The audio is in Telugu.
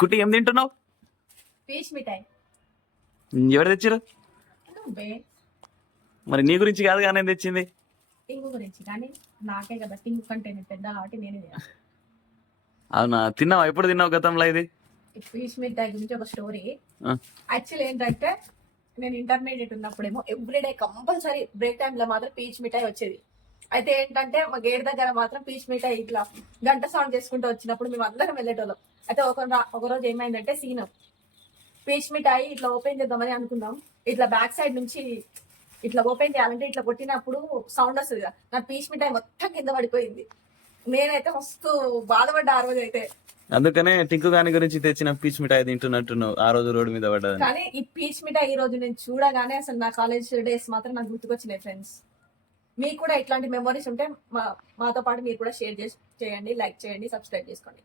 కుట్టి ఏం తింటున్నావు? పీచ్ మిఠాయి. ఎవరు తెచ్చారు? మరి నీ గురించి కాదు కానీ తెచ్చింది. టింగు గురించి, కానీ నాకే కదా టింగు కంటే పెద్ద కాబట్టి నేనే. అవునా, తిన్నావా? ఎప్పుడు తిన్నావు గతంలో ఇది? పీచ్ మిఠాయి గురించి ఒక స్టోరీ. యాక్చువల్ ఏంటంటే నేను ఇంటర్మీడియట్ ఉన్నప్పుడేమో ఎవ్రీడే కంపల్సరీ బ్రేక్ టైమ్ లో మాత్రం పీచ్ మిఠాయి వచ్చేది. అయితే ఏంటంటే మా గేట్ దగ్గర మాత్రం పీచ్ మిఠాయి ఇట్లా గంట సౌండ్ చేసుకుంటూ వచ్చినప్పుడు మేము అందరం వెళ్ళేటోళ్ళం. అయితే ఒక రోజు ఏమైందంటే సీన్ పీచ్ మిఠాయి ఇట్లా ఓపెన్ చేద్దామని అనుకున్నాం. ఇట్లా బ్యాక్ సైడ్ నుంచి ఇట్లా ఓపెన్ చేయాలంటే ఇట్లా కొట్టినప్పుడు సౌండ్ వస్తుంది కదా, నా పీచ్ మిఠాయి మొత్తం కింద పడిపోయింది. నేనైతే మస్తు బాధపడ్డా ఆ రోజు అయితే. అందుకనే టింకు గాని గురించి తెచ్చిన పీచ్ మిఠాయి తింటున్నట్టున్నావు ఆ రోజు రోడ్డు మీద పడ్డా. కానీ ఈ పీచ్ మిఠాయి ఈ రోజు నేను చూడగానే అసలు నా కాలేజ్ డేస్ మాత్రం నాకు గుర్తుకొచ్చినాయి ఫ్రెండ్స్. మీకు కూడా ఇట్లాంటి మెమరీస్ ఉంటే మాతో పాటు మీరు కూడా షేర్ చేయండి, లైక్ చేయండి, సబ్స్క్రైబ్ చేసుకోండి.